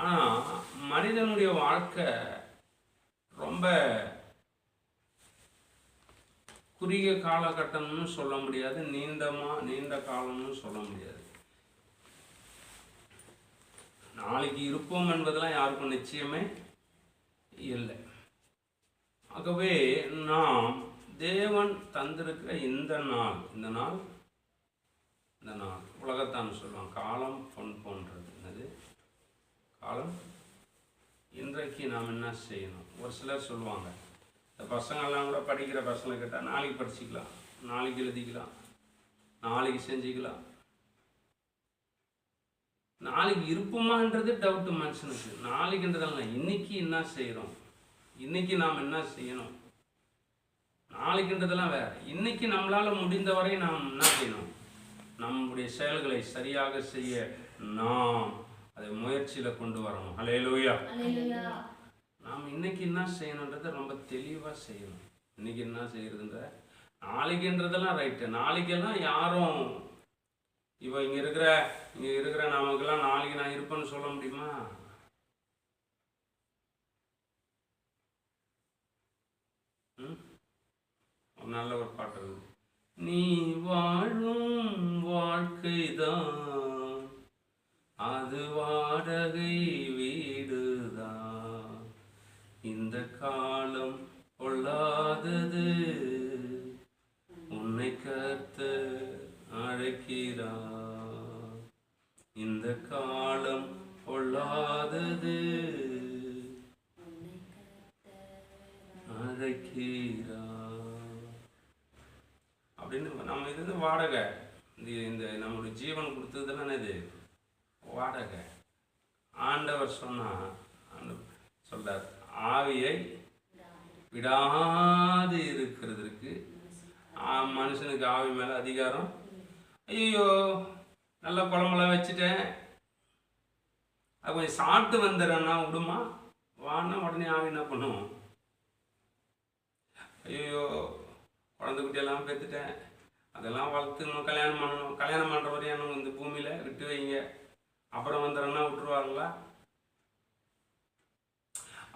ஆனால் மனிதனுடைய வாழ்க்கை ரொம்ப குறுகிய காலகட்டம்னு சொல்ல முடியாது, நீண்ட காலம்னு சொல்ல முடியாது. நாளைக்கு இருப்போம் என்பதெல்லாம் யாருக்கும் நிச்சயமே இல்லை. ஆகவே நாம் தேவன் தந்திருக்கிற இந்த நாள் உலகத்தான் சொல்லுவாங்க, காலம் பொன் போன்றது. என்னது காலம்? இன்றைக்கு நாம் என்ன செய்யணும்? ஒரு சிலர் சொல்லுவாங்க, இந்த பசங்கள்லாம் கூட படிக்கிற பசங்களை கேட்டால் நாளைக்கு படிச்சுக்கலாம், நாளைக்கு எழுதிக்கலாம், நாளைக்கு செஞ்சுக்கலாம். நாளைக்கு இருப்போமான்றது டவுட்டு மனுஷனுக்கு. நாளைக்குன்றதெல்லாம் இன்னைக்கு என்ன செய்கிறோம், இன்னைக்கு நாம் என்ன செய்யணும். நாளைக்குன்றதெல்லாம் வேற. இன்னைக்கு நம்மளால் முடிந்தவரை நாம் என்ன செய்யணும்? நம்முடைய செயல்களை சரியாக செய்ய நாம் அதை முயற்சியில் கொண்டு வரணும். ஹல்லேலூயா. நாம் இன்னைக்கு என்ன செய்யணுன்றதை ரொம்ப தெளிவாக செய்யணும். இன்னைக்கு என்ன செய்யறதுன்ற நாளைக்குன்றதெல்லாம் ரைட்டு. நாளைக்கெல்லாம் யாரும் இங்கே இருக்கிற நமக்கெல்லாம் நாளைக்கு நான் இருப்பேன்னு சொல்ல முடியுமா? நல்ல ஒரு பாட்டு இருக்குது. நீ வாழும் வாழ்க்கைதான் அது வாடகை வீடுதான், இந்த காலம் கொள்ளாதது உன்னை கர்த்தர் அழைக்கிறார், இந்த காலம் கொள்ளாதது அழைக்கிறார் அப்படின்னு. நம்ம இது வாடகை, இந்த நம்மளுடைய ஜீவன் கொடுத்ததுலாம் இது வாடகை. ஆண்டவர் சொல்றார், ஆவியை விடாது இருக்கிறதுக்கு மனுஷனுக்கு ஆவி மேலே அதிகாரம். ஐயோ நல்ல குழம்புலாம் வச்சுட்டேன், அது கொஞ்சம் சாப்பிட்டு வந்துடுறேன்னா விடுமா? வான்னா உடனே ஆவி என்ன பண்ணுவோம்? ஐயோ குழந்தை குட்டியெல்லாம் பெற்றுட்டேன், அதெல்லாம் வளர்த்துணும், கல்யாணம் பண்ணணும், கல்யாணம் பண்ணுற வரையும் இந்த பூமியில் விட்டு வைங்க, அப்புறம் வந்துடுறேன்னா விட்டுருவாங்களா?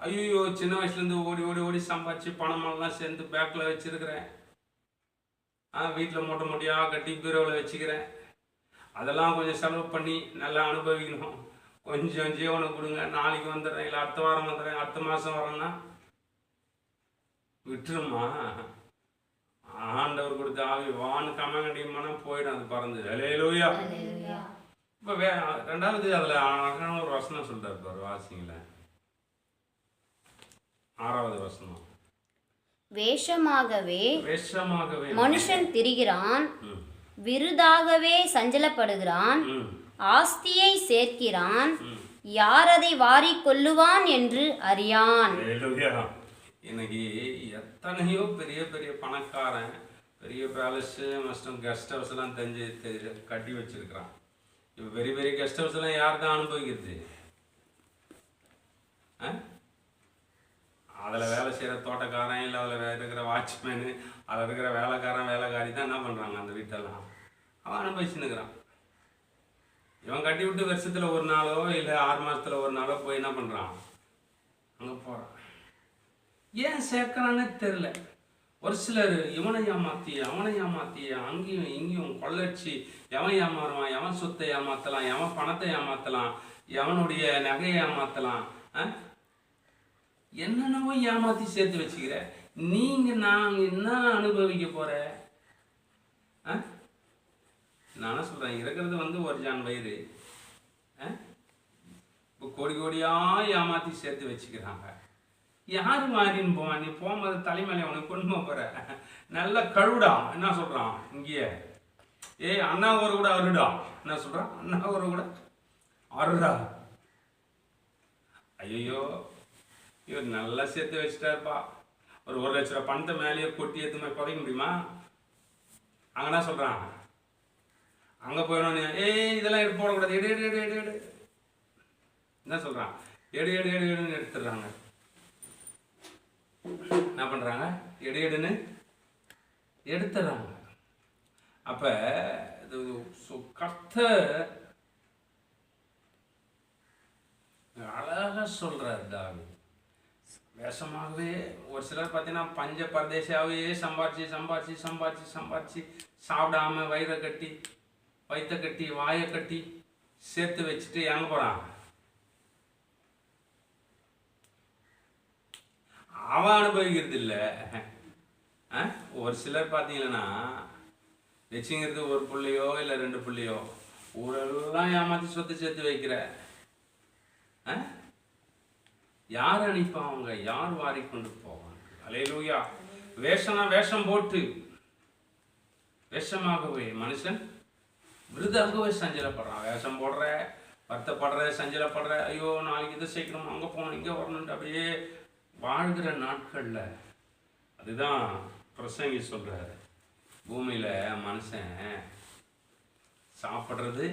ஐயோ சின்ன வயசுலேருந்து ஓடி ஓடி ஓடி சம்பாதிச்சு பணமெல்லாம் சேர்ந்து பேக்கில் வச்சுருக்கிறேன், வீட்டில் மூட்டை மூட்டையாக கட்டி பீரோவில் வச்சுக்கிறேன், அதெல்லாம் கொஞ்சம் செலவு பண்ணி நல்லா அனுபவிக்கணும், கொஞ்சம் ஜீவனை கொடுங்க, நாளைக்கு வந்துடுறேன், இல்லை அடுத்த வாரம் வந்துடுறேன், அடுத்த மாதம் வரேன்னா விட்டுருமா? ஆண்டவர் கொடுத்த ஆவி வான்னு கம்மங்கண்டியமான போயிடும், அது பறந்து. ஹல்லேலூயா. இப்போ ரெண்டாவது அதில் அழகான ஒரு வசனம் சொல்றாரு பாரு, வாசிங்கள 6வது வசனம். வேஷமாகவே மனுஷன் திரிகிறான், விருதாகவே சஞ்சலப்படுகிறான், ஆஸ்தியை சேர்க்கிறான், யார் அதை வாரி கொள்ளுவான் என்று அறியான். இன்னைக்கு எத்தனையோ பெரிய பெரிய பணக்காரன் பெரிய பேலஸு மஸ்டம் கெஸ்ட் ஹவுஸ்லாம் கட்டி வச்சிருக்கிறான். இப்போ பெரிய பெரிய கெஸ்ட் ஹவுஸ்லாம் யார் தான் அனுபவிக்கிறது? அதில் வேலை செய்கிற தோட்டக்காரன், இல்லை அதில் இருக்கிற வாட்ச்மேனு, அதில் இருக்கிற வேலைக்காரி தான் என்ன பண்ணுறாங்க? அந்த வீட்டெல்லாம் அவன் அனுபவிச்சுன்னுக்கிறான். இவன் கட்டி விட்டு வருஷத்தில் ஒரு நாளோ இல்லை 6 மாதத்தில் ஒரு நாளோ போய் என்ன பண்ணுறான்? அங்கே போகிறான். ஏன் சேர்க்கிறான்னு தெரில. ஒரு சிலர் இவனை ஏமாத்தி அவனை ஏமாத்தி அங்கேயும் இங்கேயும் கொள்ளடிச்சு எவன் ஏமாறுவான், எவன் சொத்தை ஏமாற்றலாம், எவன் பணத்தை ஏமாற்றலாம், எவனுடைய நகையை ஏமாற்றலாம், என்னென்னவோ ஏமாற்றி சேர்த்து வச்சுக்கிற. நாங்கள் என்ன அனுபவிக்க போகிற? நானே சொல்கிறேன், இருக்கிறது ஒரு ஜான் வயிறு, இப்போ கோடி கோடியாக ஏமாற்றி சேர்த்து வச்சுக்கிறாங்க. யார் மாறின்னு போவான்? நீ போகும்போது தலைமையில அவனுக்கு கொண்டு போகிற நல்ல கழுவுடா. என்ன சொல்கிறான் இங்கேயே? அண்ணா ஒரு கூட அருடா. என்ன சொல்கிறான்? அண்ணா ஒரு கூட அருடா. ஐயோ இவர் நல்லா சேர்த்து வச்சுட்டாருப்பா. ஒரு 1 லட்ச ரூபா பணத்தை மேலேயே கொட்டி எடுத்து குறைக்க முடியுமா? அங்கேனா சொல்கிறான், அங்கே போயிடணும், இதெல்லாம் எடுத்து போடக்கூடாது, எடு எடு எடு எடு எடு. என்ன சொல்கிறான்? எடு எடு எடு எடுன்னு எடுத்துடுறாங்க. என்ன பண்ணுறாங்க? எடு எடுன்னு எடுத்துறாங்க. அப்போ கர்த்தர் சொல்றார் தாவீது. வேஷமாகவே ஒரு சிலர் பார்த்தீங்கன்னா பஞ்ச பரதேசியாவே சம்பாரிச்சு சாப்பிடாம வயிற்ற கட்டி வாயை கட்டி சேர்த்து வச்சுட்டு எங்க போறான்? அவன் அனுபவிக்கிறது இல்லை. ஒரு சிலர் பார்த்தீங்கன்னா வச்சுங்கிறது ஒரு புள்ளையோ இல்லை 2 புள்ளையோ, ஊரெல்லாம் ஏமாத்தி சொத்து சேர்த்து வைக்கிற. யார் அனுப்பா? அவங்க யார் வாரி கொண்டு போவாங்க? அல்லேலூயா. வேஷம் போட்டு வேஷமாகவே மனுஷன் விருதாகவே சஞ்சலப்படுறான். வேஷம் போடுற, வருத்தப்படுற, சஞ்சலப்படுற, ஐயோ நாளைக்கு இதை சேர்க்கணும், அங்கே போகணும், இங்கே வரணுன்ட்டு அப்படியே வாழ்கிற நாட்கள்ல அதுதான் பிரசங்கி சொல்றாரு. பூமியில மனுஷன் சாப்பிட்றது,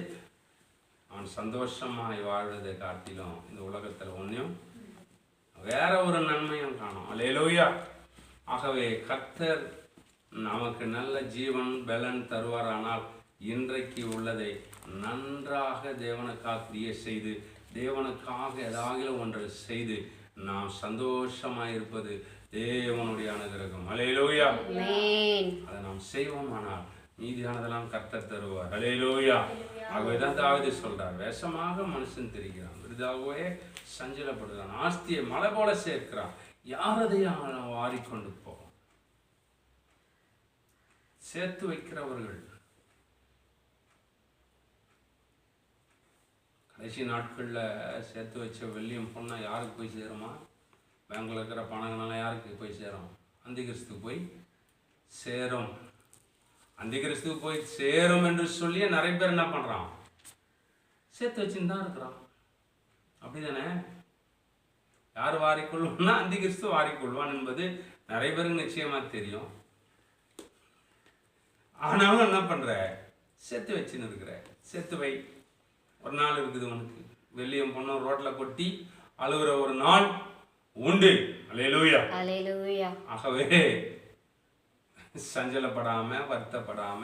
அவன் சந்தோஷமாய் வாழ்வதை காட்டிலும் இந்த உலகத்துல ஒன்றையும் வேற ஒரு நன்மையும் காணும். அல்லேலூயா. ஆகவே கர்த்தர் நமக்கு நல்ல ஜீவன் பலன் தருவாரானால் இன்றைக்கு உள்ளதை நன்றாக தேவனுக்காக கிரியை செய்து தேவனுக்காக ஏதாவது ஒன்றை செய்து நாம் சந்தோஷமாய் இருப்பது தேவனுடைய அனுகிரகம். அல்லேலூயா. அதை நாம் செய்வோமானால் மீதியானதெல்லாம் கர்த்தர் தருவார். அல்லேலூயா. ஆகவேதான் தாவீது சொல்றார், வேஷமாக மனுஷன் தெரிகிறான், விருதாகவே சஞ்சலப்படுகிறான், ஆஸ்தியை மலை போல சேர்க்கிறான், யாரதையும் அவன் வாரிக்கொண்டு போவான். சேர்த்து வைக்கிறவர்கள் கடைசி நாட்கள்ல சேர்த்து வச்ச வெள்ளியும் பொண்ணா யாருக்கு போய் சேருமா? பேங்க்ல இருக்கிற பணங்கள்லாம் யாருக்கு போய் சேரும்? அந்திகிறிஸ்துக்கு போய் சேரும். அந்திகிறிஸ்துக்கு போய் சேரும் என்று சொல்லி நிறைய பேர் என்ன பண்றான்? சேர்த்து வச்சுன்னு தான் இருக்கிறான். அப்படிதானே? யார் வாரிக்கொள்வான்னா அந்திகிறிஸ்து வாரிக்கொள்வான் என்பது நிறைய பேருக்கு நிச்சயமா தெரியும். ஆனாலும் என்ன பண்ற? சேர்த்து வச்சுன்னு இருக்கிற. சேர்த்து வை. ஒரு நாள் இருக்குது உனக்கு. வெள்ளியும் பொண்ணும் ரோட்ல கொட்டி அழுகுற ஒரு நாள் உண்டு. அல்லேலூயா. அல்லேலூயா. ஆகவே சஞ்சலப்படாம வருத்தப்படாம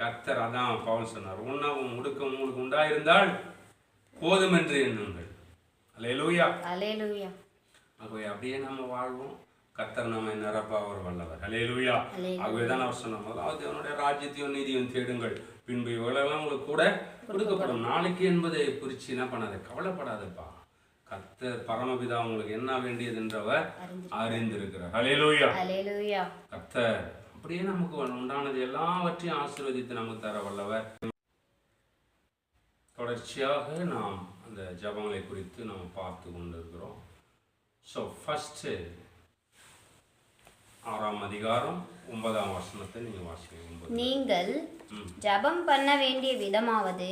கர்த்தர், அதான் பவுல் சொன்னார், உண்ணவும் உடுக்கவும் உங்களுக்கு உண்டாயிருந்தால் போதும் என்று எண்ணுங்கள். அல்லேலூயா. அல்லேலூயா. ஆகவே அப்படியே நம்ம வாழ்வோம். கர்த்தர் நம்மை நிரப்ப அவர் வல்லவர். அல்லேலூயா. ஆகவேதான் அவர் சொன்னார், முதலாவது அவனுடைய ராஜ்யத்தையும் நீதியும் தேடுங்கள், பின்பு இவ்வளவுலாம் உங்களுக்கு கூட கொடுக்கப்படும். நாளைக்கு என்பதை குறித்து என்ன பண்ணாத, கவலைப்படாதப்பா. கர்த்தர் பரமபிதா உங்களுக்கு என்ன வேண்டியது என்றவர் அறிந்திருக்கிறார். அல்லேலூயா. அல்லேலூயா. கர்த்தர் அப்படியே நமக்கு உண்டானது எல்லாவற்றையும் ஆசீர்வதித்து நமக்கு தர வல்லவர். தொடர்ச்சியாக நாம் அந்த ஜபங்களை குறித்து நாம் பார்த்து கொண்டிருக்கிறோம். ஸோ ஃபர்ஸ்ட் 6ஆம் அதிகாரம் 9ஆம் வசனத்தை நீங்க வாசிங்க. நீங்கள் ஜபம் பண்ண வேண்டிய விதமாவது,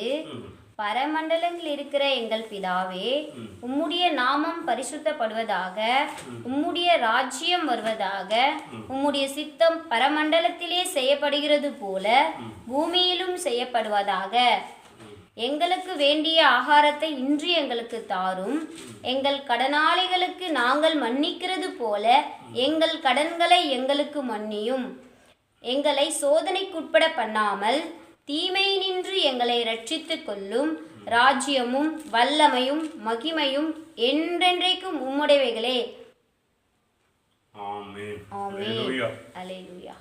பரமண்டலங்களில் இருக்கிற எங்கள் பிதாவே, உம்முடைய நாமம் பரிசுத்தப்படுவதாக, உம்முடைய ராஜ்யம் வருவதாக, உம்முடைய சித்தம் பரமண்டலத்திலே செய்யப்படுகிறது போல பூமியிலும் செய்யப்படுவதாக. எங்களுக்கு வேண்டிய ஆகாரத்தை இன்று எங்களுக்கு தாரும். எங்கள் கடனாளிகளுக்கு நாங்கள் மன்னிக்கிறது போல எங்கள் கடன்களை எங்களுக்கு மன்னியும். எங்களை சோதனைக்குட்பட பண்ணாமல் தீமையினின்று எங்களை ரட்சித்துக் கொள்ளும். ராஜ்யமும் வல்லமையும் மகிமையும் என்றென்றைக்கும் உம்முடையவைகளே. ஆமென். ஆமென். அல்லேலூயா.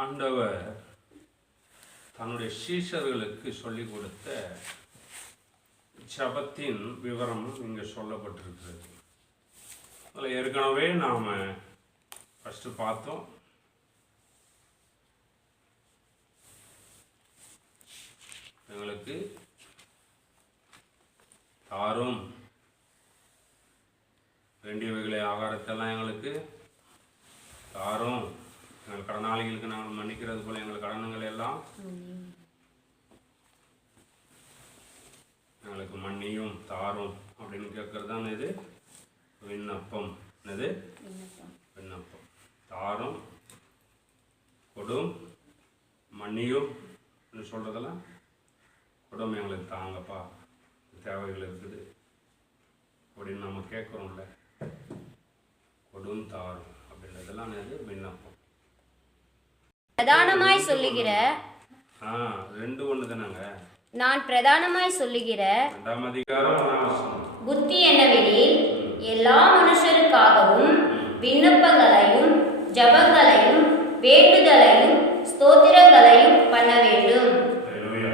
ஆண்டவர் தன்னுடைய சீஷர்களுக்கு சொல்லிக் கொடுத்த ஜபத்தின் விவரம் இங்கே சொல்லப்பட்டிருக்கிறது. அதில் ஏற்கனவே நாம் ஃபஸ்ட்டு பார்த்தோம். எங்களுக்கு தாரும் வேண்டியவைகளை ஆகாரத்தெல்லாம் எங்களுக்கு தாரும். எங்கள் கடனாளிகளுக்கு நாங்கள் மன்னிக்கிறது போல எங்கள் கடன்களை எல்லாம் எங்களுக்கு மன்னியும் தாரும் அப்படின்னு கேட்கறது தான் இது விண்ணப்பம். என்னது? விண்ணப்பம். தாரும், கொடும், மன்னியும் சொல்றதெல்லாம், கொடும் எங்களுக்கு தாங்கப்பா, தேவைகள் இருக்குது அப்படின்னு நம்ம கேட்குறோம்ல, கொடும் தாரும் அப்படின்றதெல்லாம் என்னது? விண்ணப்பம். பிரதானமாய் சொல்லுகிற ரெண்டு ஒன்று தானங்க. நான் பிரதானமாய் சொல்லுகிற 2ஆம் அதிகாரம் 1ஆம் வசனம். புத்தி என்னவெனில் எல்லா மனுஷருக்காகவும் விண்ணப்பங்களையும் ஜபங்களையும் வேண்டுதலையும் ஸ்தோத்திரங்களையும் பண்ண வேண்டும். ஹல்லேலூயா.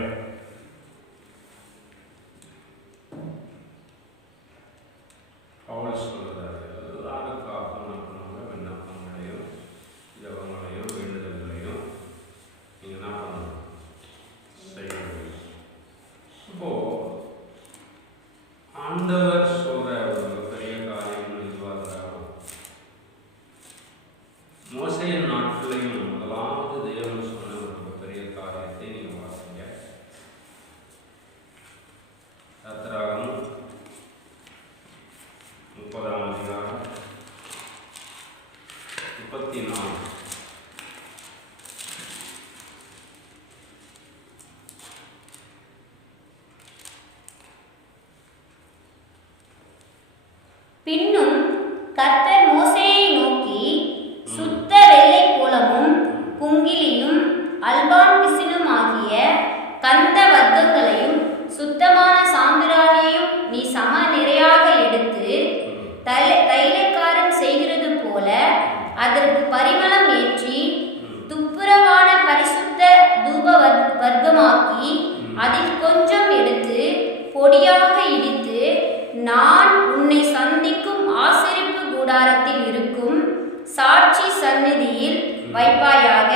பவுல் சொல்றாரு, எல்லாருக்காகவும் நம்ம விண்ணப்பங்களையும் ஜபங்களையும் வேண்டுதல்களையும் நீங்க என்ன பண்ணணும்? செய்யணும். இப்போ ஆண்டவர் சொல்ற ஒரு பெரிய காரியம் இதுவாக மோசேயின் நாட்களையும் முதலாவது தேவன் சொன்ன ஒரு பெரிய காரியத்தை நீங்க வாசிங்க. யாத்திராகமம் 30ஆம் அதிகாரம் 34. பின்னும் கர்த்தர் மோசேயை நோக்கி, சுத்த வெள்ளை கோலமும் குங்கிலியும் அல்பான் பிசினும் ஆகிய கந்த வர்க்கங்களையும் சுத்தமான சாம்பிராணியையும் நீ சம நிறையாக எடுத்து தைலக்காரன் செய்கிறது போல அதற்கு பரிமளம் ஏற்றி துப்புரவான பரிசுத்த தூப வர்க்கமாக்கி அதில் கொஞ்சம் எடுத்து பொடியாக இடித்து நான் உன்னை சந்திக்கும் ஆசரிப்பு கூடாரத்தில் இருக்கும் சாட்சி சந்நிதியில் வைப்பாயாக.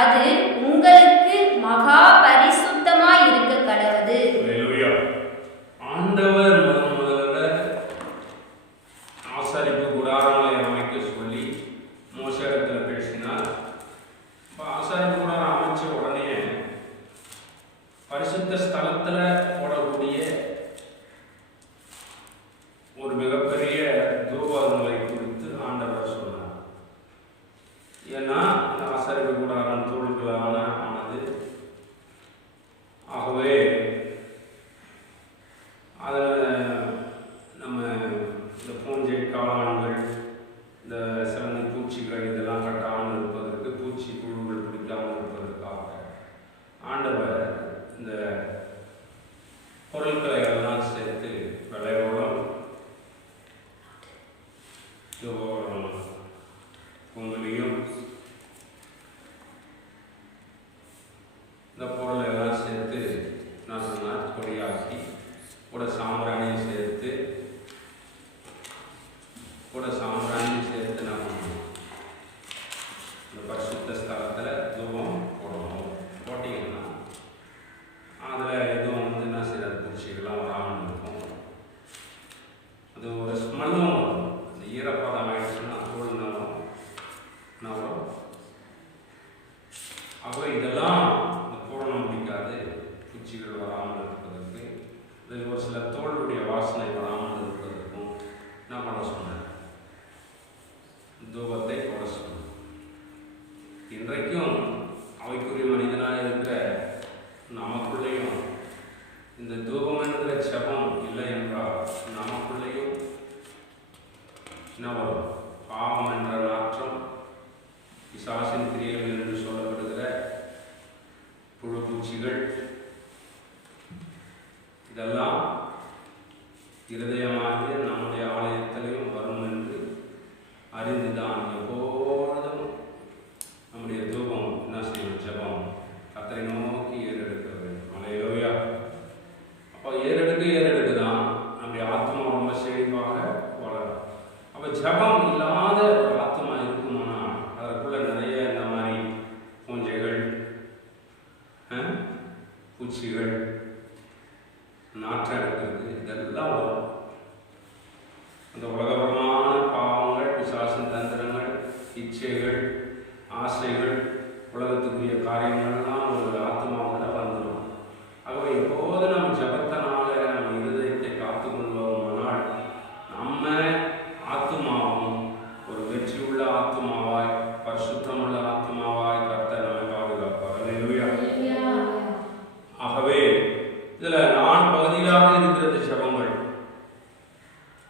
அது உங்களுக்கு மகா பரிசுத்தமாய் இருக்க கடவது. ஆண்டவர் முதல்ல ஆசரிப்பு கூடாரங்களை அமைக்க சொல்லி மோசேயிடத்தில் பேசினார். ஆசரிப்பு கூடாரம் அமைச்ச உடனே பரிசுத்த ஸ்தலத்துல போடக்கூடிய ஒரு மிகப்பெரிய தூபங்களை குறித்து ஆண்டவர் சொன்னார். ஏன்னா இந்த ஆசரிப்பு கூடாரம் தூள்களான ஆனது. ஆகவே அதில் நம்ம இந்த பூஞ்சை காளான்கள் இந்த சிலந்தி பூச்சிகள் இதெல்லாம் கட்டாமல் இருப்பதற்கு, பூச்சி புழுகள் பிடிக்காமல் இருப்பதற்காக ஆண்டவர் இந்த பொருட்களை எல்லாம் சேர்த்து விளையோളം குங்குலியும் இந்த பொருளை எல்லாம் சேர்த்து நான் சொன்னால் பொடியாக்கி கூட சாம்பிராணியும் சேர்த்து என்ன பண்ணணும்? இந்த பரிசுத்த ஸ்தலத்தில் தூபம் போடணும். போட்டிங்கன்னா அதில் எதுவும் என்ன செய்யறது, பூச்சிகள்லாம் வராமல் இருக்கும். அது ஒரு ஸ்மெல்லும் வரும். அந்த ஈரப்பதம் ஆயிடுச்சுன்னா தோல் வரும். ஆகவே இதெல்லாம் இந்த பூரணம் பிடிக்காது. பூச்சிகள் வராமல் இருப்பதற்கு, இதில் ஒரு சில தோளுடைய வாசனை வராமல் இருப்பதற்கும் என்ன பண்ண சொன்னேன்? தூபத்தை போட சொன்னேன். இன்றைக்கும் அவைக்குரிய மனிதனாக இருக்கிற நமக்குள்ளேயும் இந்த தூபம் என்கிற ஜெபம் இல்லை என்றால் நமக்குள்ளேயும் என்ன வரும்? பாவம் என்ற நாற்றம், பிசாசின் கிரியைகள் என்று சொல்லப்படுகிற புழு பூச்சிகள், இதெல்லாம் இருதயமாகிய நம்முடைய ஆலயத்திலையும் வரும் என்று அறிந்துதான் எப்பொழுதும் நம்முடைய தூபம் என்ன செய்யும்? ஜெபம் கர்த்தரை நோக்கி ஏறெடுக்க வேண்டும். அல்லேலூயா. அப்போ ஏறெடுக்க தான் நம்முடைய ஆத்மா ரொம்ப செழிப்பாக வளரும். அப்போ ஜெபம் இல்லாத ஒரு ஆத்மா இருக்குமானா அதற்குள்ள நிறைய இந்த மாதிரி பூஞ்சைகள், பூச்சிகள், நாற்றம் இருக்கிறது, இதெல்லாம் வரும். அந்த உலகபரமான பாவங்கள், பிசாசின் தந்திரங்கள், இச்சைகள், ஆசைகள், உலகத்துக்குரிய காரியங்கள்லாம் ஒரு ஆத்மாவோட வந்துடும். ஆகவே எப்போது நம்ம ஜபத்தினால நம்ம இருதயத்தை காத்து கொள்வோமானால் நம்ம ஆத்மாவும் ஒரு வெற்றியுள்ள ஆத்மாவாய், பரிசுத்தமுள்ள ஆத்மாவாய் கர்த்தர் நம்மை பாதுகாப்பார். அல்லேலூயா. ஆகவே இதுல 4 பகுதிகளாக இருக்கிறது ஜபங்கள்: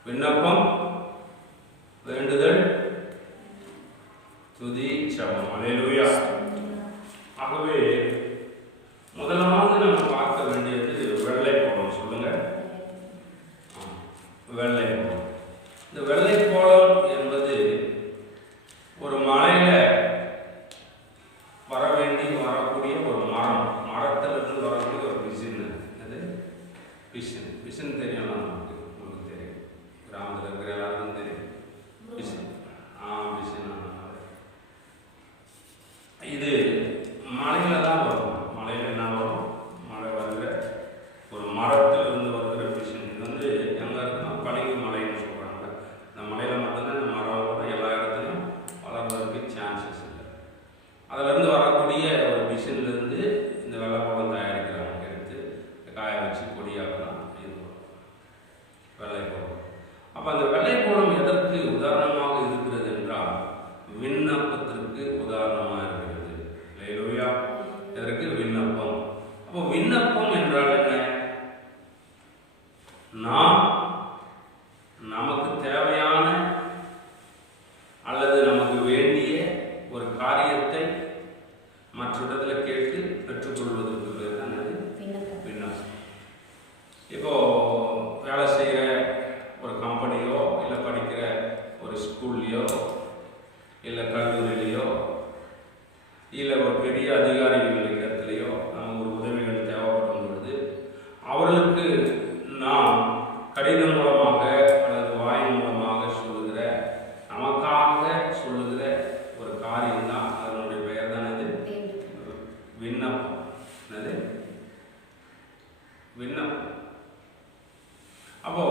விண்ணப்பம், வேண்டுதல், துதி, ஜபம். அல்லேலூயா. ஆகவே வெள்ளை கோலம். இந்த வெள்ளை கோலம் என்பது ஒரு மலையில வர வேண்டி வரக்கூடிய ஒரு மரம், மரத்திலிருந்து வரக்கூடிய ஒரு பிசின். அது பிசின். பிசின் தெரியலாம், நமக்கு உங்களுக்கு தெரியும், கிராமத்தில் இருக்கிற எல்லாருக்கும் தெரியும் பிசின். பிசின். இது மலையில தான் வரும். மலையில என்ன வரும்? மழை வருகிற ஒரு மரத்திலிருந்து வருகிற பிசின். இது வந்து எங்க இருக்குன்னா பளிங்கு மலைன்னு சொல்றாங்க. இந்த மலையில மட்டும்தான் இந்த மரம் எல்லா இடத்துலையும் வளர்றதுக்கு சான்சஸ் இல்லை. அதுல இருந்து வரக்கூடிய ஒரு பிசின்ல இருந்து இந்த வெள்ளை கோலம் தயாரிக்கிறாங்க. எடுத்து காய வச்சு கொடியாக்கலாம். இது வெள்ளை கோலம். அப்ப அந்த வெள்ளை கோலம் எதற்கு உதாரணமாக இருக்கிறது என்றால் விண்ணப்பத்திற்கு உதாரணமாக இருக்கிறது. அல்லேலூயா. எதற்கு? விண்ணப்பம். அப்போ விண்ணப்பம் என்றால் என்ன? நாம் நமக்கு தேவையான அல்லது நமக்கு வேண்டிய ஒரு காரியத்தை மற்ற இடத்துல கேட்டு பெற்றுக்கொள்வதற்கு பேர் தான் அது விண்ணப்பம். இப்போ வேலை செய்கிற ஒரு கம்பெனியோ இல்லை படிக்கிற ஒரு ஸ்கூல்லையோ இல்லை கல்லூரியிலையோ இல்லை ஒரு பெரிய அதிகாரிகள் இடத்துலையோ நம்ம ஒரு உதவிகள் தேவைப்படும் பொழுது அவர்களுக்கு நாம் கடிதம் மூலமாக அல்லது வாய் மூலமாக சொல்லுகிற, நமக்காக சொல்லுகிற ஒரு காரியம் தான் அதனுடைய பெயர் தான் இது விண்ணப்பம். என்னது? விண்ணப்பம். அப்போ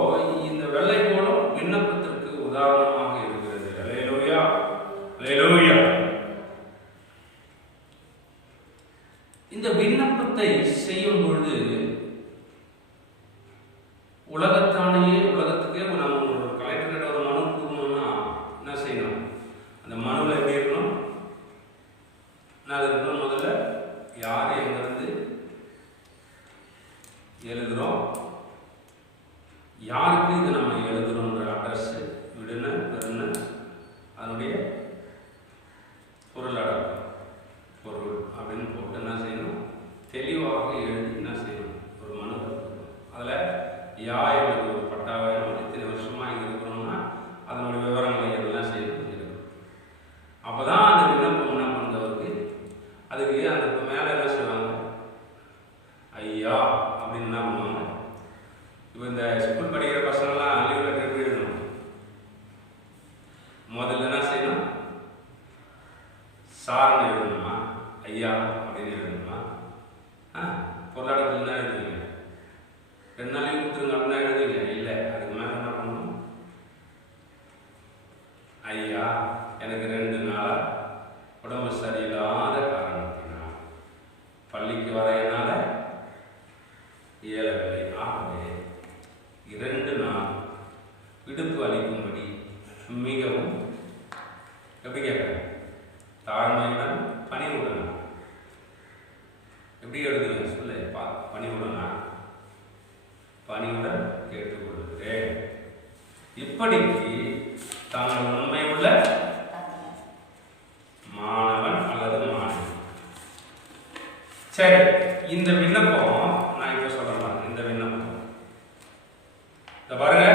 இந்த வெள்ளை கோலம் விண்ணப்பத்திற்கு உதாரணமாக இருக்கிறது. அல்லேலூயா. அல்லேலூயா. இந்த விண்ணப்பத்தை செய்யும் பொழுது உலகத்துக்கே நம்ம ஒரு கலெக்டர்கிட்ட ஒரு மனு கொடுக்கணும்னா என்ன செய்யணும்? அந்த மனுவில் எப்படி இருக்கணும்? அது இருக்கணும். முதல்ல யார் எங்கிருந்து எழுதுறோம், யாருக்கு இது நம்ம எழுதுறோம்ன்ற அட்ரஸ், விடுன பெருன, அதனுடைய பொருள் அடக்கம், பொருள் அப்படின்னு போட்டு என்ன செய்யணும்? தெளிவாக எழுதி என்ன செய்யணும்? ஒரு மனு அதில் எனக்கு ஒரு பட்டா வேணும், இத்தனை வருஷமா இங்கே இருக்கணும்னா அதனுடைய விவரங்களை எல்லாம் செய்யணும். அப்போதான் அந்த விண்ணப்பம் என்ன பண்ணுறவருக்கு அதுக்கு அந்த மேலே என்ன செய்வாங்க? ஐயா அப்படின்னு என்ன பண்ணுவாங்க? இப்போ இந்த ஸ்கூல் படிக்கிற பசங்கள்லாம் லீவ் லெட்டர் எப்படி எழுதணும்? முதல்ல என்ன செய்யணும்? சார்னு எழுதணுமா? ஐயா அப்படின்னு எழுதணுமா? பொருளாதாரத்தில் என்ன எழுதுவீங்க? 2 நாள் லீவ் கொடுத்துருங்க அப்படின்னா எழுதுவீங்க? இல்லை. அதுக்கு மேலே என்ன பண்ணணும்? ஐயா, எனக்கு 2 நாளா உடம்பு சரியில்லாத காரணத்தினால் பள்ளிக்கு வர என்னால் இயலவில்லை. ஆகவே 2 நாள் விடுப்பு அளிக்கும்படி மிகவும் எப்படி கேட்குறேன்? தாழ்மையுடன் பணிவுடன். எப்படி எழுதுங்க? சொல்ல பணிவுடனா? பணிவுடன் கேட்டுக்கொள்கிறேன். இப்படிக்கு தாங்கள் உண்மை உள்ள மாணவன் அல்லது மாணவி. சரி, இந்த விண்ணப்பம் நான் இப்ப சொல்றேன். இந்த விண்ணப்பம் இத பாருங்க,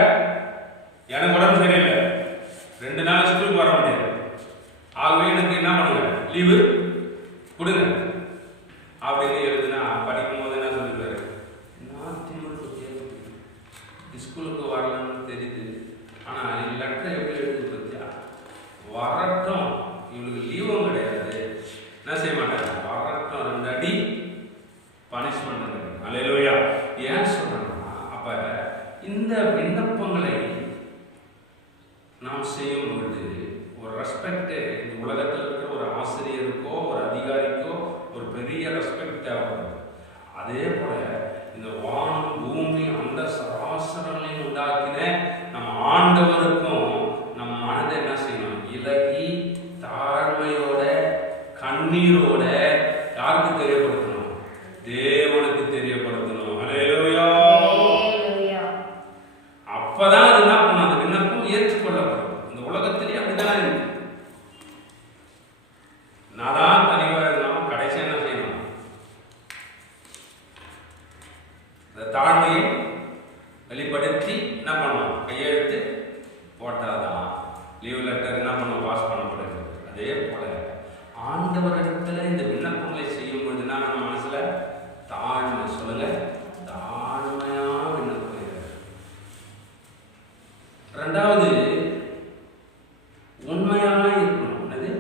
எனக்கு உடம்பு சரியில்லை, 2 நாள் ஸ்கூலுக்கு வர முடியாது, ஆகவே எனக்கு என்ன பண்ணுங்க? லீவு கொடுங்க அப்படின்னு எழுதுனா படிக்கும் போது என்ன சொல்லிடுவாரு? ஸ்கூலுக்கு வரலன்னு தெரியுது, ஆனா லெட்டர் எப்படி எழுதுது பத்தியா? வரட்டும், இவளுக்கு லீவும் கிடையாது, என்ன செய்ய மாட்டாங்க? வரட்டும், 2 அடி பனிஷ்மெண்ட். அல்லேலூயா. ஏன் சொல்றேன்னா, அப்ப இந்த விண்ணப்பங்களை நாம் செய்யும் பொழுது ஒரு ரெஸ்பெக்ட், இந்த உலகத்தில் இருக்கிற ஒரு ஆசிரியருக்கோ ஒரு அதிகாரிக்கோ ஒரு பெரிய ரெஸ்பெக்ட் தேவைப்படும். அதே போல இந்த வானம் பூமி அந்த சராசரங்களையும் உண்டாக்கின நம்ம ஆண்டவருக்கும் நம்ம மனதை என்ன செய்யணும்? இலகி தாழ்மையோட கண்ணீரோட யாருக்கு தெரியப்படுத்தணும்? தேவனுக்கு தெரியப்படுத்தணும். அல்லேலூயா. அப்பதான் அது என்ன பண்ணும்? அந்த விண்ணப்பம் ஏற்றுக்கொள்ளப்படும். இந்த உலகத்திலேயே அப்படிதான் இருக்கு. நான் தனிவா இருந்தாலும் கடைசி என்ன செய்யணும்? தாழ்மையை வெளிப்படுத்தி என்ன பண்ணணும்? கையை போட்டாதான் லீவ் லெட்டர் என்ன பண்ண பாஸ் பண்ணப்படுது. அதே போல ஆண்டவரிடத்துல இந்த விண்ணப்பங்களை செய்யும் பொழுதுனா நம்ம மனசுல தாழ்மை, சொல்லுங்க, தாழ்மையா விண்ணப்பம். ரெண்டாவது உண்மையா இருக்கணும். என்னது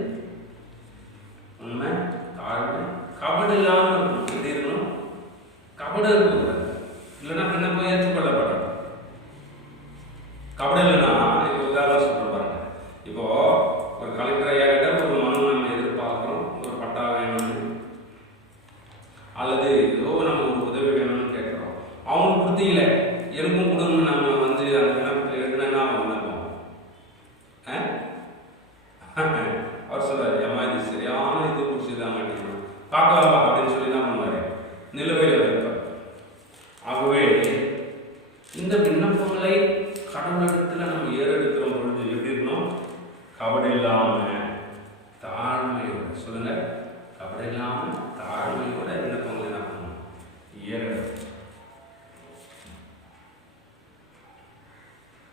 உண்மை, தாழ்மை, கபடு இல்லாம இருக்கணும். எப்படி இருக்கணும்? கபடு இருக்கக்கூடாது. இல்லைன்னா விண்ணப்பம் ஏற்றுக்கொள்ளப்படும். கபடு இல்லைன்னா இப்போ உதாரணம் சொல்ற பாருங்க. இப்போ ஒரு கலெக்டர் ஐயா கிட்ட ஒரு மனு நம்ம எதிர்பார்க்கிறோம், ஒரு பட்டா வேணும்னு, அல்லது ஏதோ நம்ம ஒரு உதவி வேணும்னு கேட்கிறோம். அவங்க கொடுத்தீங்களே எனக்கும் கொடுங்க, நம்ம வந்து அந்த விண்ணப்பத்தில் எழுதுனா விண்ணப்பம் அவர் சொல்றாரு, ஏமா இது சரியான இது பிடிச்சதான் மாட்டேங்கிறோம், பார்க்கலாமா அப்படின்னு சொல்லி என்ன பண்ணுவாரு, நிலுவையில் வைப்பார். ஆகவே இந்த விண்ணப்பங்களை கடவுளிடத்துல நம்ம ஏறெடுக்கிற பொழுது எப்படி இருக்கணும்? கபடு இல்லாம தாழ்மையோட, சொல்லுங்க, கபடு இல்லாம தாழ்மையோட விண்ணப்பங்களை என்ன பண்ணணும்? ஏறெடுக்கணும்.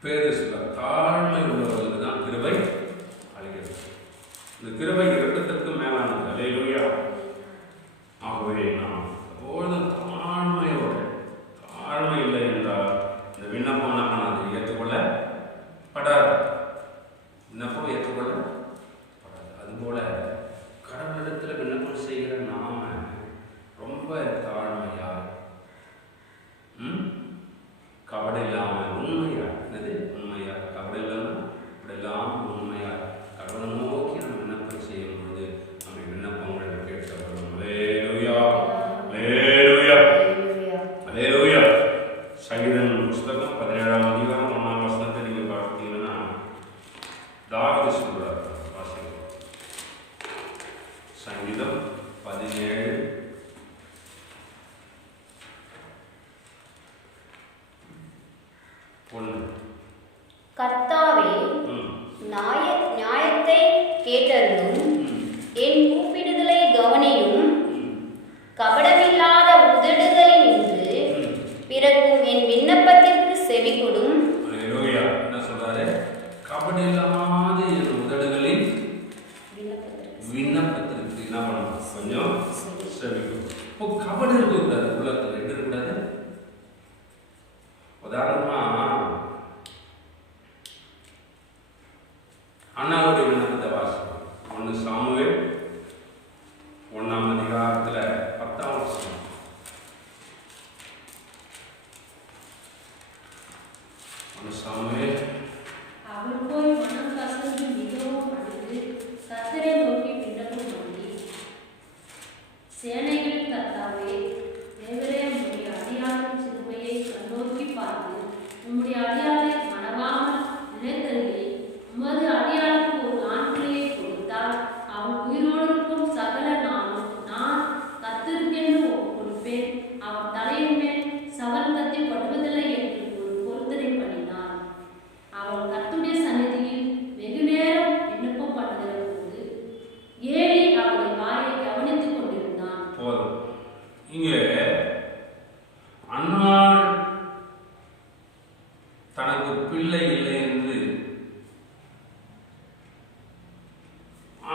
பேரு சொல்ல தாழ்மை உள்ளவர்களுக்கு தான் கிருபை அளிக்கிறது. இந்த கிருபை இரக்கத்திற்கு மேலானது. அல்லேலூயா. ஆகவே நாம் எப்பொழுதும் தாழ்மையோடு, தாழ்மை இல்லை என்றால் இந்த விண்ணப்பம் என்ன பண்ணாது? ஏற்றுக்கொள்ளப்படாது. விண்ணப்பம் ஏற்றுக்கொள்ளப்படாது. அதுபோல கடவுளிடத்தில் விண்ணப்பம் செய்கிற நாம ரொம்ப தாழ்மையா, கபடு இல்லாம உண்மையா, என்னது உண்மையா, கபடு இல்லாம அப்படி இல்லாம உண்மையா கடவுளை நோக்கி நம்ம விண்ணப்பம் செய்யும் பொழுது நம்ம விண்ணப்பங்கள் கேட்கப்படும். அல்லேலூயா, அல்லேலூயா, அல்லேலூயா. சங்கீதம் புஸ்தகம் 17ஆம் அதிகாரம் 1ஆம் வசனத்தை நீங்க பார்த்தீங்கன்னா தாவீது சொல்றார். சங்கீதம் 17 கர்த்தாவே, நியாயத்தை கேட்டருளும், என் கூப்பிடுதலை கவனியும், கபடமில்லாத உதடுகளினின்று பிறக்கும் என் விண்ணப்பத்திற்கு செவிகொடும். என்ன சொல்றாரு? கபடில்லாத என் உதடுகளின் விண்ணப்பத்திற்கு என்ன பண்ணணும்? கொஞ்சம் செவிக்கும். இப்போ கபடு இருக்கக்கூடாது உள்ளத்துல. எப்படி இருக்கக்கூடாது? உதாரணமா அண்ணாவுடைய விண்ணப்பத்தை வாசிப்போம். 1 சாமுவேல் 1ஆம் அதிகாரத்துல 10ஆம் வசனம். 1 சாமுவேல். அவர் போய் மனம் கசந்து மிகவும் அழுது கர்த்தரை நோக்கி விண்ணப்பம் பண்ணி, சேனைகளின் கர்த்தாவே, தேவரே, உம்முடைய அடியாளின் சிறுமையை கண்ணோக்கி பார்த்து உம்முடைய அடியாளை மனவாமல் நிலைத்தருளி உமது அடியாளுக்கு ஒரு ஆண் பிள்ளையை கொடுத்தால் அவன் உயிரோடு இருக்கும் சகல நாளும் நான் கர்த்தருக்கென்று ஒப்புக் கொடுப்பேன். அவன் தலையின் மேல் சவல் கத்தி படுவதில்லை என்று ஒரு பொருத்தனை பண்ணினான். அவள் கர்த்தருடைய சந்நிதியில் வெகு நேரம் விண்ணப்பம் பண்ணுகிற போது ஏலி அவளை வாயை கவனித்துக் கொண்டிருந்தான். போதும். இங்கே அன்னாள் தனக்கு பிள்ளை இல்லை என்று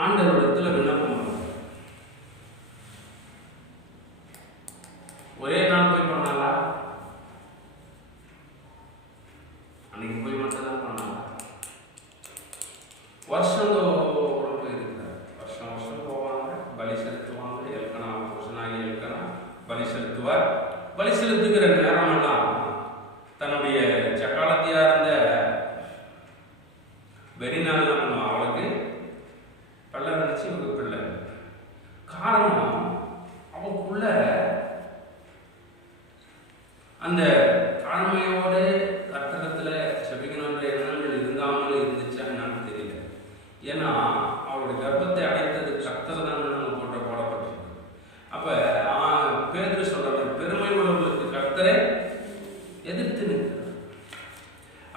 ஆண்டவரிடத்தில் விண்ணப்பம் பண்ணார். ஒரே நாள் போய் பண்ணாளா? அன்னைக்கு போய் மட்டும் தான் பண்ணாளா? வருஷந்தோறும் போயிருக்கிறார். வருஷம் வருஷம் போவாங்க, பலி செலுத்துவாங்க. எல்கனா புருஷனாகி எல்கனா பலி செலுத்துவார். பலி செலுத்துகிற நேரமெல்லாம் தன்னுடைய சக்காலத்தியா இருந்த வெறிநாள் பண்ணுவான். அவளுக்கு பல்ல நினைச்சு ஒரு பிள்ளை. காரணம் அவக்குள்ள அந்த தாழ்மையோட கர்த்தரத்துல செபிக்கணுன்ற எண்ணங்கள் இருந்தாமல் இருந்துச்சா என்னன்னு தெரியல. ஏன்னா அவளுடைய கர்ப்பத்தை அடைத்தது கர்த்தர் தான் நம்ம போட்ட போடப்பட்டிருக்கு. அப்ப பேதுரு சொல்ற பெருமை உள்ளவர்களுக்கு கர்த்தரை எதிர்த்து நிற்கிறார்.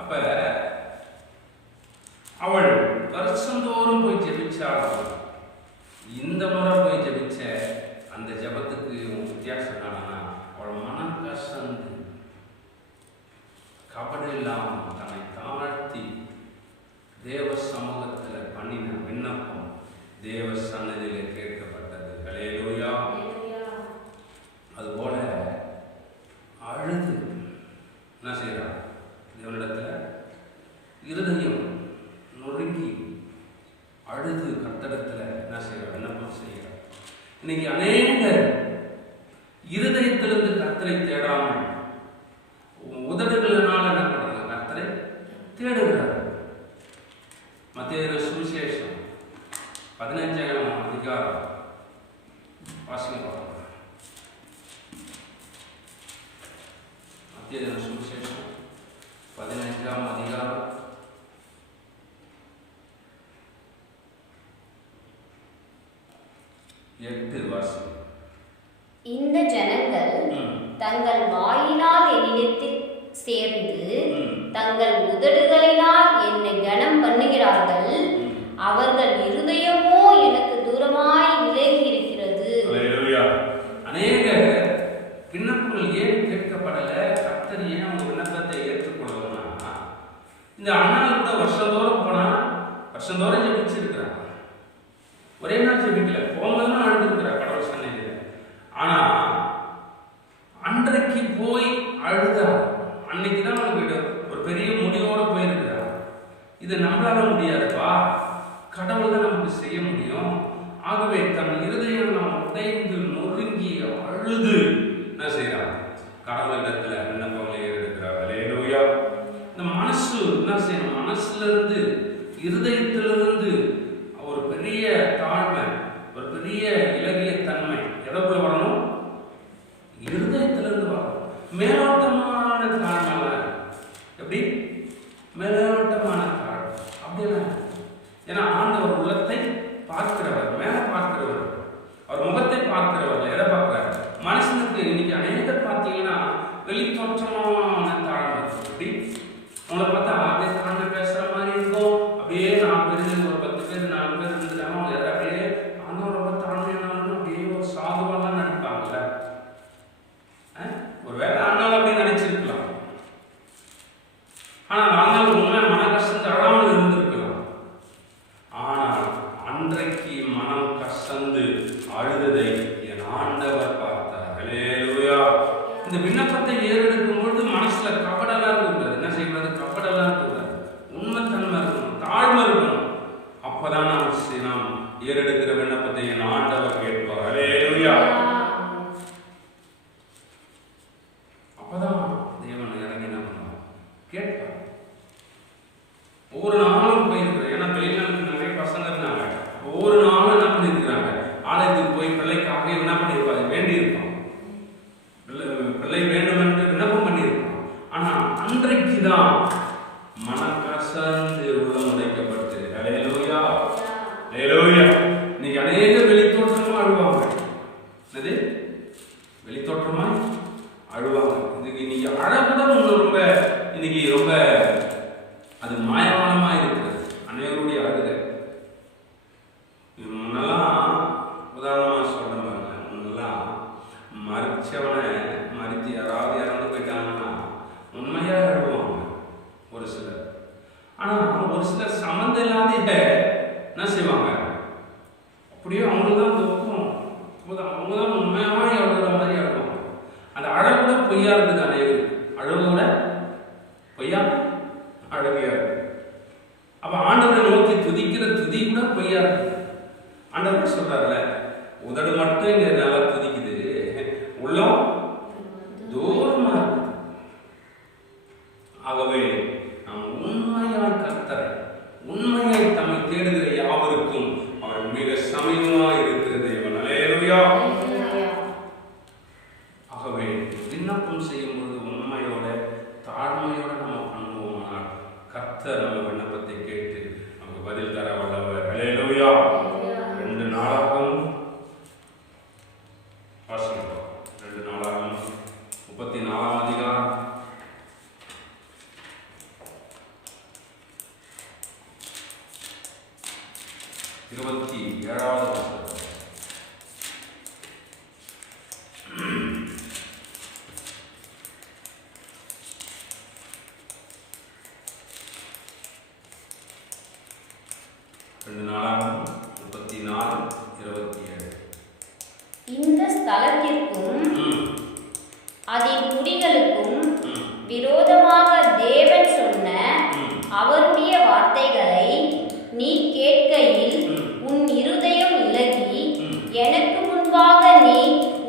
அப்ப அவள் வருஷந்தோறும் போய் ஜெபிச்சாலும் இந்த முறை போய் ஜெபிச்ச அந்த ஜெபத்துக்கு வித்தியாசம் என்னன்னா, அவள் மனம் கசந்து கபடு இல்லாமல் தன்னை தாழ்த்தி 15ஆம் அதிகாரம் 8 வாசம். இந்த ஜனங்கள் தங்கள் வாயினால் என்னிடத்தில் சேர்ந்து தங்கள் உதடுகளினால் என்னை கனம் பண்ணுகிறார்கள், அவர்கள் இருதயமோ எனக்கு தூரமாய் விலகி இருக்கிறது. அநேக விண்ணப்பங்கள் ஏன் கேட்கப்படல? கர்த்தர் ஏன் அவங்க விண்ணப்பத்தை ஏற்றுக்கொள்ளணும்னா, இந்த அண்ணால் கூட வருஷந்தோறும் போனா வருஷந்தோறும் ஜெபிச்சிருக்கிறாங்க. ஒரே நாள் ஜெபிக்கல, போகும்போதுலாம் அழுதுருக்கிறார் கடவுள் சன்னதியில. ஆனா அன்றைக்கு போய் அழுதார். அன்னைக்குதான் அவனுக்கு ஒரு பெரிய முடிவோட போயிருக்கிறார். இது நம்மளால முடியாதுப்பா, கடவுள் தான் நமக்கு செய்ய முடியும். ஆகவே தன் இருதயம் நாம் உடைந்து நொறுங்கி அழுது என்ன செய்யறான்? கடவுளிடத்துல விண்ணப்பங்களை ஏறெடுக்கிறார். அல்லேலூயா. இந்த மனசு என்ன செய்யணும்? மனசுல இருந்து இருதயத்திலிருந்து ஒரு பெரிய தாழ்மை, ஒரு பெரிய இலகிய தன்மை எதற்குள்ள வரணும்? இருதயத்திலிருந்து வரணும். மேலோட்டமான தாழ்மை. எப்படி? மேலோட்டமான தாழ்மை அப்படின்னா, ஏன்னா ஆண்டவர் உள்ளத்தை பார்க்கிறவர், மேல பார்க்கிறவர், அவர் முகத்தை பார்க்கிறவர். எதை பார்க்கிறார்? மனுஷனுக்கு இன்னைக்கு அநேக பார்த்தீங்கன்னா வெளித்தோற்றமான தாழ்மை. எப்படி? அவங்கள பார்த்தா அப்படியே தாழ்மை பேசுற மாதிரி இருக்கும். அப்படியே 4 பேர், ஒரு 10 பேர், 4 பேர் இருந்துட்டாங்க. அவங்க அப்படியே ஆண்டவர் ரொம்ப தாழ்மையானாலும் அப்படியே ஒரு சாதுவெல்லாம் நினைப்பாங்கல்ல. ஒருவேளை ஆனாலும் அப்படி நினைச்சிருக்கலாம். ஆனால் ஆனாலும் உண்மை மன கஷ்டத்தை அழாமல் இருந்திருக்கலாம். ஆனால் அன்றைக்கு மனம் கசந்து அழுததை என் ஆண்டவர் பார்த்தார். அல்லேலூயா. இந்த விண்ணப்பத்தை ஏறெடுக்கும் பொழுது மனசுல கபடெல்லாம் இருக்கக்கூடாது. என்ன செய்யக்கூடாது? கபடெல்லாம் இருக்கக்கூடாது. உண்மைத்தன்மை இருக்கணும், தாழ்மை இருக்கணும். அப்பதான் நாம் ஏறெடுக்கிற விண்ணப்பத்தை என் ஆண்டவர் கேட்பார். அல்லேலூயா. அப்பதான் தேவன் இறங்கி என்ன பண்ணுவார்? கேட்பார். ஒவ்வொரு நாளும் போயிருக்கிறேன். ஏன்னா வெளிநாட்டுக்கு நிறைய பசங்க இருந்தாங்க. ஒவ்வொரு நாளும் என்ன பண்ணிருக்கிறாங்க? ஆலயத்துக்கு போய் பிள்ளைக்காக என்ன பண்ணியிருப்பாங்க? வேண்டி இருப்பான். பிள்ளை வேண்டும் என்று விண்ணப்பம் பண்ணியிருப்பான். ஆனா அன்றைக்குதான் மனக்கசந்து உள்ளம் உடைக்கப்பட்டு. அல்லேலூயா. அல்லேலூயா. இன்னைக்கு அநேக வெளித்தோற்றமா அழுவாங்க. என்னது? வெளித்தோற்றமா அழுவாங்க. இன்னைக்கு அழகுட ரொம்ப இன்னைக்கு ரொம்ப அது மாயமானமா இருக்கிறது அநேகருடைய அழுக. முன்னெல்லாம் உதாரணமா சொல்றாங்க, முன்னெல்லாம் மறிச்சவனை மறித்து யாராவது இறந்து போயிட்டாங்கன்னா உண்மையா அழுவாங்க ஒரு சிலர். ஆனா ஒரு சிலர் சம்மந்தம் இல்லாத என்ன செய்வாங்க? அப்படியே அவங்களுக்கு தான் துக்கம், அவங்க தான் உண்மையாவே அழுகிற மாதிரி அழுவாங்க. அந்த அழகுட பொய்யா இருக்குது. அநேகருக்கு அழகோட பொய்யா அழகியா இருக்கு. அப்ப ஆண்டவரை நோக்கி துதிக்கிற துதி கூட பொய்யா இருக்கு. ஆண்டவர் சொல்றாருல, உதடு மட்டும் இங்க நல்லா துதிக்குது, உள்ளம் தூரமா இருக்கு. ஆகவே நாம் உண்மையாய் கர்த்தரை, உண்மையாய் தம்மை தேடுகிற யாவருக்கும் அவர் மிக சமீபமாய் இருக்கிற தேவன். அல்லேலூயா. ஆகவே விண்ணப்பம் செய்யும் பொழுது உண்மையோட தாழ்மையோட நம்ம பண்ணுவோமானால் கர்த்தர் நம்ம விண்ணப்பத்தை கேட்டு நமக்கு பதில் தர வல்லவர். அல்லேலூயா. 2 நாளாகவும் வாசிப்போம். 2 நாளாகவும் 34ஆம் அதிகாரம் 27வது வசனம். இந்த ஸ்தலத்திற்கும் அதன் குடிகளுக்கும் விரோதமாக தேவன் சொன்ன அவருடைய வார்த்தைகளை நீ கேட்கையில் உன் இருதயம் இலகி எனக்கு முன்பாக நீ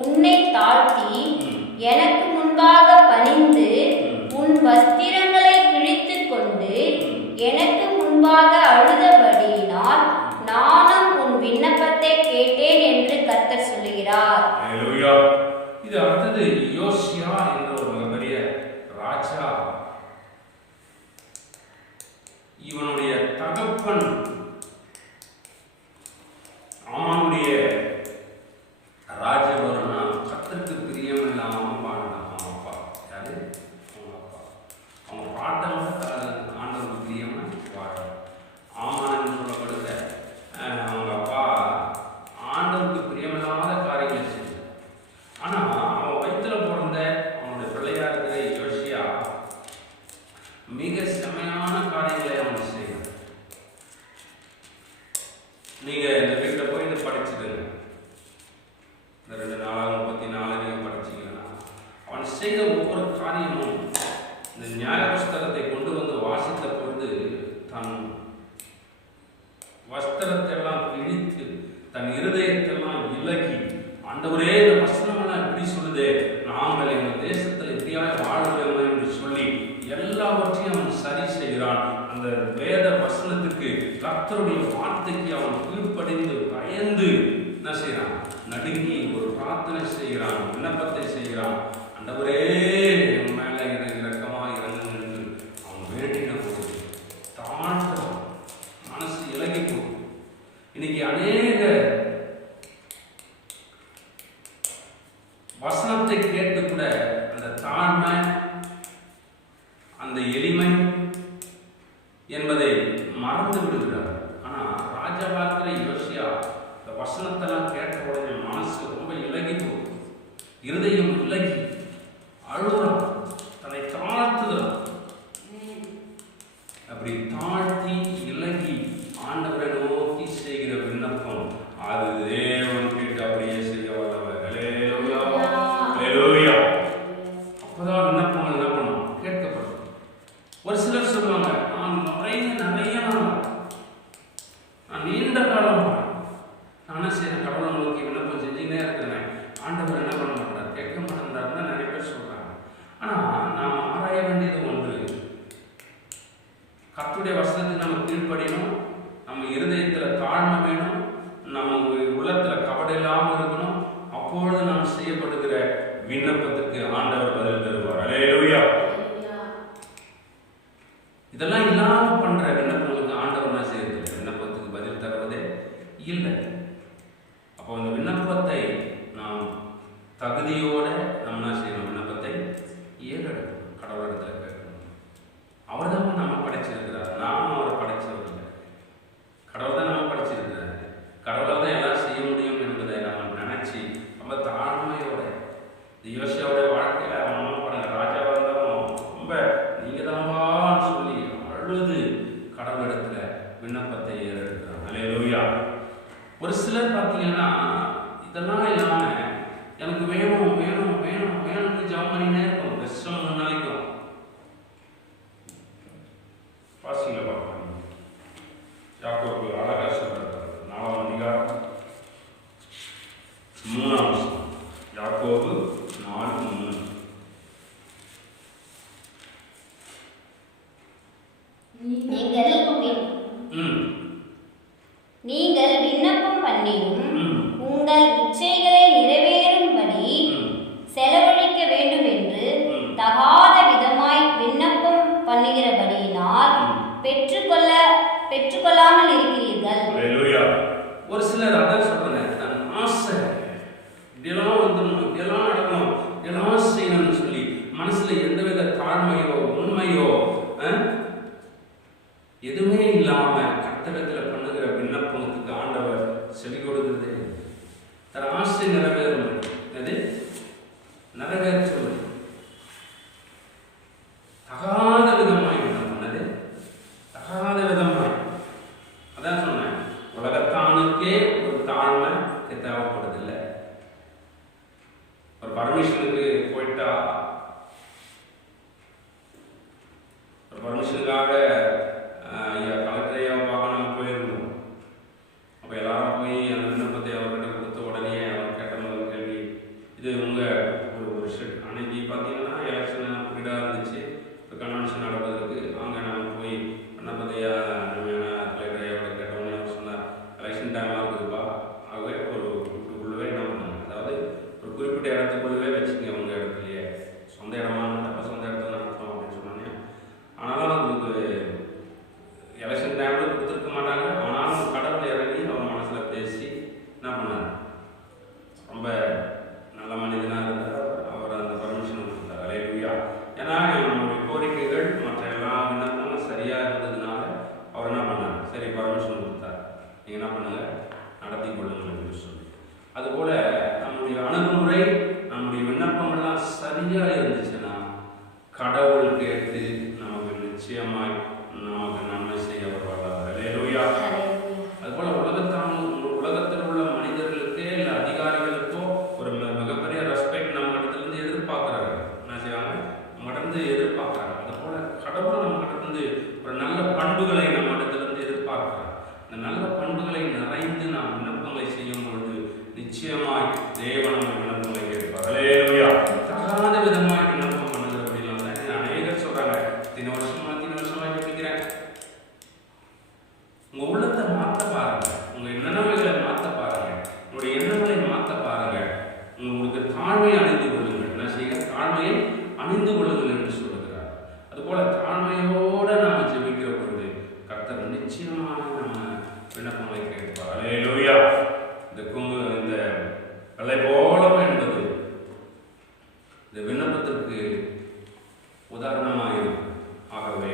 உன்னை தாழ்த்தி எனக்கு முன்பாக பணிந்து உன் வஸ்திரங்களை கிழித்து கொண்டு எனக்கு முன்பாக அழுதபடியினால் நானும் உன் விண்ணப்பத்தை கேட்டேன் என்று கர்த்தர் சொல்லுகிறார். அல்லேலூயா. இது அடுத்தது யோசியா என்ற ஒரு மிகப்பெரிய ராஜா எல்லாவற்றையும் அவன் சரி செய்கிறான். அந்த வேத வசனத்துக்கு, கர்த்தருடைய வார்த்தைக்கு அவன் கீழ்ப்படிந்து பயந்து என்ன செய்யறான்? நடுங்கி ஒரு பிரார்த்தனை செய்கிறான், விண்ணப்பத்தை செய்கிறான். ஆண்டவரே என் மேல இரக்கமா இறங்குங்க என்று அவன் வேண்டின போது தாழ்ந்தான், மனசு இலகி போகுது. இன்னைக்கு அநேக வசனத்தை கேட்டு கூட அந்த தாழ்மை, அந்த எளிமை என்பதை மறந்து விடுகிறார். ஆனா ராஜபாத்திர யோசியா இந்த வசனத்தெல்லாம் கேட்ட உடனே மனசு ரொம்ப இலகி போகுது, இருதயம் இலகி அழுகிறான், தன்னை தாழ்த்துகிறான். அப்படி தாழ்த்தி இலகி ஆண்டவரை நோக்கி செய்கிற விண்ணப்பம் அது தேவன் கேட்டு அப்படியே செய்ய வல்லவர். அப்பதான் விண்ணப்பங்கள் என்ன பண்ணும்? கேட்கப்படும். ஒரு சிலர் சொல்லுவாங்க, நான் நிறைய நான் நீண்ட காலம் நானே செய்யற கடவுளை நோக்கி விண்ணப்பம் செஞ்சுக்கிட்டே இருக்கிறேன், ஆண்டவர் என்ன பண்ண மாட்டார், கேட்க மாட்டேன்றாருன்னு நிறைய பேர் சொல்றாங்க. ஆனா நாம் ஆராய வேண்டியது ஒன்று, கர்த்தருடைய வசனத்தை நம்ம கீழ்ப்படியணும், நம்ம இருதயத்துல தாழ்மை வேணும், நம்ம உள்ளத்துல கபடு இல்லாமல் இருக்கணும். அப்பொழுது நாம் செய்யப்படுகிற விண்ணப்பத்துக்கு ஆண்டவர் பதில் தருவார். அல்லேலூயா. இதெல்லாம் இல்லாம பண்ற விண்ணப்பங்களுக்கு ஆண்டவர் என்ன செய்யறது? விண்ணப்பத்துக்கு பதில் தருவதே இல்லை. அப்போ அந்த விண்ணப்பத்தை நாம் தகுதியோட நம்ம என்ன செய்யணும்? விண்ணப்பத்தை ஏறெடுக்கணும், கடவுளிடத்துல கேட்கணும். அவர் தான் நம்ம படைச்சிருக்கிறார், நாம அவரை படைச்சவர் இல்லை. கடவுள் தான் நம்ம படைச்சிருக்கிறார், கடவுளால் தான் எல்லாம் செய்ய முடியும் என்பதை நம்ம நினைச்சு ரொம்ப தாழ்மையோட யோசியாவோட வாழ்க்கையில அவன் பாருங்க, ராஜாவா இருந்தாலும் ரொம்ப நீங்க தான்பான்னு சொல்லி அழுது கடவுளிடத்துல விண்ணப்பத்தை ஏறெடுக்கிறான். அல்லேலூயா. ஒரு சிலர் பார்த்தீங்கன்னா இதெல்லாம் இல்லாம எனக்கு வேணும் வேணும் வேணும் வேணும்னு ஜெபம் பண்ணினே இருக்கும், கஷ்டம் 3 நாளைக்கும். வாசிங்கள பார்ப்பாங்க, யாக்கோபு அழகா சொல்றாரு, 4ஆம் அதிகாரம் 3ஆம் வசனம். யாக்கோபு 4:3. நீங்கள் விண்ணப்பம் பண்ணியும் உங்கள் இச்சைகளை நிறைவேறும்படி செலவழிக்க வேண்டும் என்று தகாத விதமாய் விண்ணப்பம் பண்ணுகிறபடியினால் பெற்றுக்கொள்ளாமல் இருக்கிறீர்கள். ஒரு சிலர் அதான் சொல்றாங்க, தன் ஆசை இப்படியெல்லாம் வந்துடணும், இப்படியெல்லாம் நடக்கணும், இப்படியெல்லாம் செய்யணும்னு சொல்லி மனசுல எந்தவித தாழ்மையோ உண்மையோ எதுவுமே இல்லாம கர்த்தரிடத்துல பண்ணுகிற விண்ணப்பத்துக்கு ஆண்டவர் செவி கொடுக்கிறது. தன் ஆசை நிறைவேறும், அது நிறைவேற சொல்லுது. தகாத விதமாய் பண்ணது, தகாத விதமாய். அதான் சொன்னேன், உலகத்தானுக்கே ஒரு தாழ்மை தேவைப்படுதில்லை. ஒரு பர்மிஷனுக்கு போயிட்டா, ஒரு பர்மிஷனுக்காக கலெக்டர் ஐயாவாக நம்ம போயிருந்தோம். அப்போ எல்லாரும் போய் அந்த விண்ணப்பத்தை அவர்கிட்ட கொடுத்த உடனே அவர் கேட்ட முதல் கேள்வி, இது உங்கள் ஒரு ஷெட் அன்னைக்கு பார்த்தீங்கன்னா எலெக்ஷன் அப்படிதான் இருந்துச்சு, இப்போ கன்வென்ஷன் நடப்பதற்கு அங்கே நம்ம போய் விண்ணப்பத்தை கலெக்டர் ஐயாவோட கேட்டவொடனே அவர் சொன்னார், எலெக்ஷன் டைம் ஆகுதுப்பா, ஆகவே ஒரு வீட்டுக்குள்ளவே என்ன பண்ணாங்க, அதாவது ஒரு குறிப்பிட்ட இடத்துக்குள்ளவே வச்சுக்கோங்க, உங்கள் இடத்துலையே சொந்த இடமான சொந்த இடத்துல நடத்தணும் அப்படின்னு சொன்னாங்க. ஆனாலும் அதுக்கு எலெக்ஷன் டைமில் கொடுத்துருக்க மாட்டாங்க. ஆனாலும் கடவுள் இறங்கி அவர் மனசில் பேசி என்ன பண்ணார், ரொம்ப நல்ல மனிதனாக இருந்தார். அவர் அந்த பர்மிஷன் கொடுத்தார். அல்லேலூயா. ஏன்னா நம்மளுடைய கோரிக்கைகள் மற்ற எல்லா விண்ணப்பங்களும் சரியாக இருந்ததுனால அவர் என்ன பண்ணார், சரி பர்மிஷன் கொடுத்தார், நீங்கள் என்ன பண்ணுங்க, நடத்தி கொள்ளுங்கள் அப்படின்னு சொல்லி. அதுபோல் நம்முடைய அணுகுமுறை, நம்முடைய விண்ணப்பங்கள்லாம் சரியாக இருந்துச்சுன்னா கடவுள் கேட்டு நமக்கு நிச்சயமாய் நமக்கு நன்மை செய்ய வருவார். அல்லேலூயா. அதுபோல உலகத்தில் உள்ள மனிதர்களுக்கே இல்லை அதிகாரிகளுக்கோ ஒரு மிகப்பெரிய ரெஸ்பெக்ட் நம்ம இடத்துலேருந்து எதிர்பார்க்குறாங்க. என்ன செய்வாங்க, நம்ம இடத்துல எதிர்பார்க்குறாங்க. அதுபோல கடவுள் நம்ம இடத்துலேருந்து ஒரு நல்ல பண்புகளை நம்ம இடத்துலேருந்து எதிர்பார்க்குறாங்க. இந்த நல்ல பண்புகளை நிறைந்து நாம் விண்ணப்பங்களை செய்யும் பொழுது நிச்சயமாய் தேவன் நம்ம விண்ணப்பங்களை கேட்பார். அல்லேலூயா. தகாத விதமாய் விண்ணப்பம் பண்ணுறது அப்படின்னா அநேகர் சொல்றாங்க, இத்தனை வருஷமா ஜெபிக்கிறேன். உங்க உள்ளத்தை மாத்த பாருங்க, உங்க எண்ணங்களை மாத்த பாருங்க, உங்களுடைய எண்ணங்களை மாத்த பாருங்க. உங்களுக்கு தாழ்மையை அணிந்து கொள்ளுங்கள். என்ன செய்ய? தாழ்மையை அணிந்து கொள்ளுங்கள் என்று சொல்லுகிறார். அதுபோல தாழ்மையோட நாம ஜெபிக்கிற பொழுது கர்த்தர் நிச்சயமாக நம்ம விண்ணப்பங்களை கேட்பார். அல்லேலூயா. இந்த வெள்ளை போலம் என்பது இந்த விண்ணப்பத்திற்கு உதாரணமாக இருக்கும். ஆகவே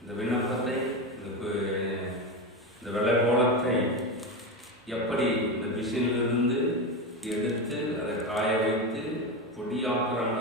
இந்த விண்ணப்பத்தை, இந்த வெள்ளை போலத்தை எப்படி இந்த மிஷினிலிருந்து எடுத்து அதை காய வைத்து பொடியாக்குறாங்க,